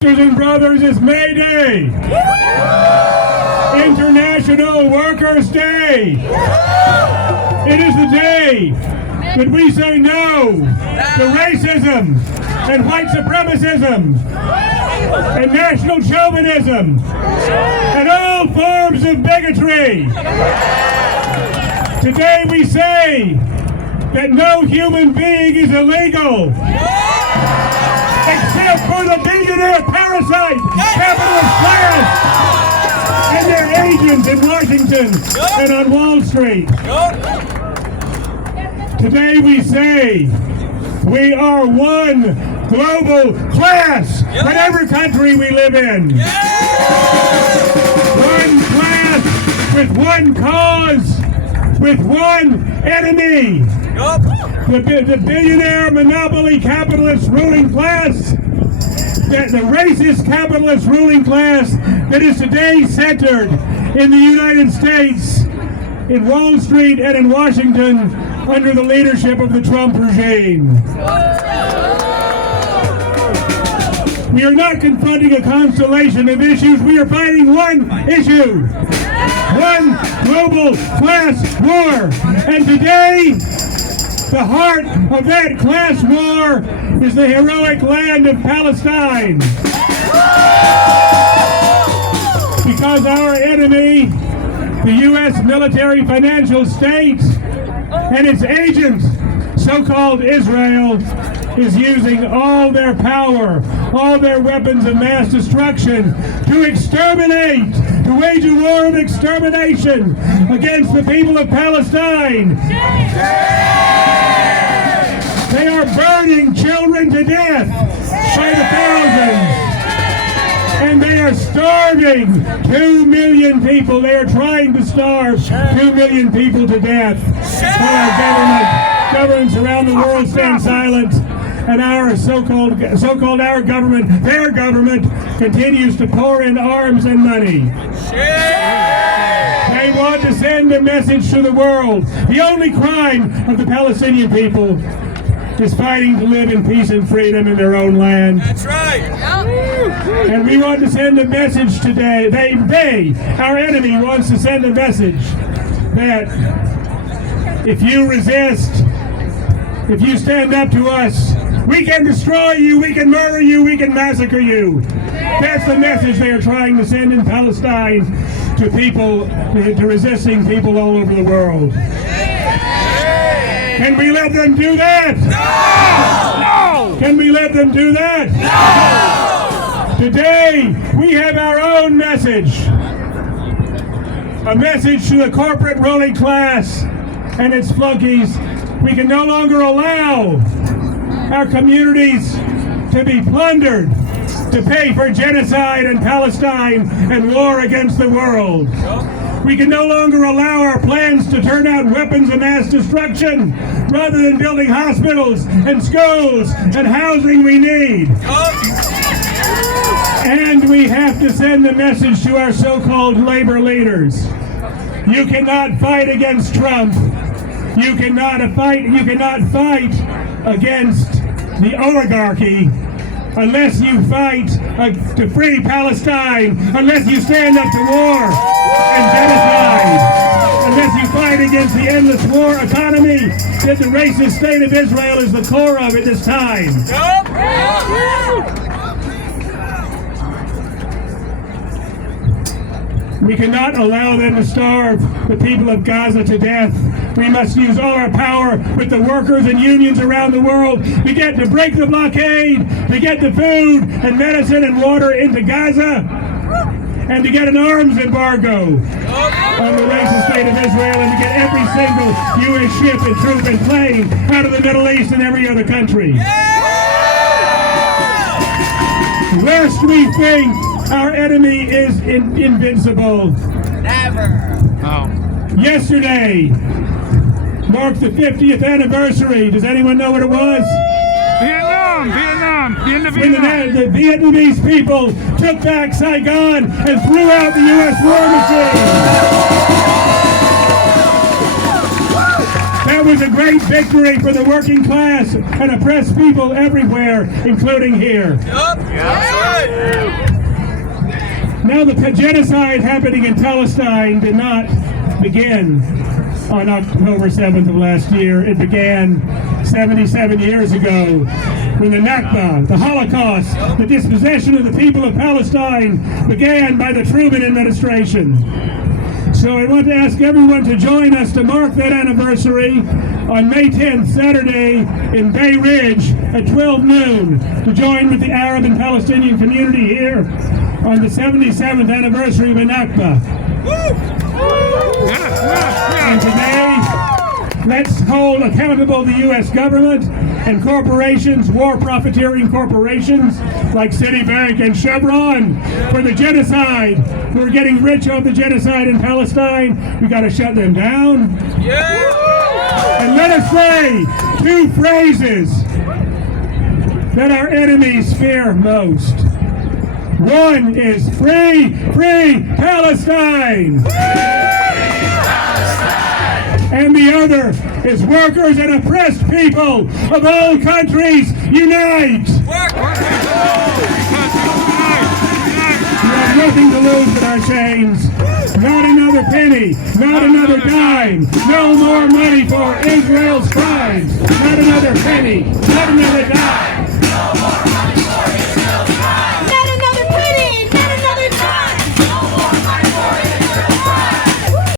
Sisters and brothers, it's May Day, International Workers' Day. It is the day that we say no to racism and white supremacism and national chauvinism and all forms of bigotry. Today we say that no human being is illegal except for the billionaire parasite capitalist class and their agents in Washington and on Wall Street. Today we say we are one global class, whatever country we live in. One class with one cause, with one enemy. The billionaire monopoly capitalist ruling class, the racist capitalist ruling class that is today centered in the United States, in Wall Street and in Washington under the leadership of the Trump regime. We are not confronting a constellation of issues. We are fighting one issue, one global class war. And today, the heart of that class war is the heroic land of Palestine. Because our enemy, the U.S. military financial state and its agent, so-called Israel, is using all their power, all their weapons of mass destruction to exterminate, to wage a war of extermination against the people of Palestine. They are burning children to death by the thousands. And they are starving 2 million people. They are trying to starve 2 million people to death. Our governments around the world stand silent. And our so-called our government, their government, continues to pour in arms and money. They want to send a message to the world. The only crime of the Palestinian people is fighting to live in peace and freedom in their own land. That's right. And we want to send a message today. Our enemy wants to send a message that if you resist, if you stand up to us, we can destroy you, we can murder you, we can massacre you. That's the message they are trying to send in Palestine to people, to resisting people all over the world. Can we let them do that? No! No! Can we let them do that? No! Today, we have our own message. A message to the corporate ruling class and its flunkies. We can no longer allow our communities to be plundered to pay for genocide in Palestine and war against the world. We can no longer allow our plans to turn out weapons of mass destruction rather than building hospitals and schools and housing we need. And we have to send a message to our so-called labor leaders. You cannot fight against Trump. You cannot fight against the oligarchy unless you fight to free Palestine, unless you stand up to war and genocide, unless you fight against the endless war economy that the racist state of Israel is the core of at this time. We cannot allow them to starve the people of Gaza to death. We must use all our power with the workers and unions around the world to break the blockade, to get the food and medicine and water into Gaza, and to get an arms embargo on the racist state of Israel, and to get every single U.S. ship and troop and plane out of the Middle East and every other country. Lest we think our enemy is invincible. Never. Yesterday marked the 50th anniversary. Does anyone know what it was? Vietnam. When the Vietnamese people took back Saigon and threw out the U.S. war machine. That was a great victory for the working class and oppressed people everywhere, including here. Yep. Now, the genocide happening in Palestine did not begin on October 7th of last year. It began 77 years ago when the Nakba, the Holocaust, the dispossession of the people of Palestine began by the Truman administration. So I want to ask everyone to join us to mark that anniversary on May 10th, Saturday, in Bay Ridge at 12 noon, to join with the Arab and Palestinian community here on the 77th anniversary of the Nakba. And today, let's hold accountable the U.S. government and corporations, war profiteering corporations like Citibank and Chevron, for the genocide. Who are getting rich off the genocide in Palestine. We got to shut them down. And let us say two phrases that our enemies fear most. One is free, free Palestine. And the other is workers and oppressed people of all countries unite. We have nothing to lose but our chains. Not another penny, not another dime, no more money for Israel's crimes. Not another penny, not another dime.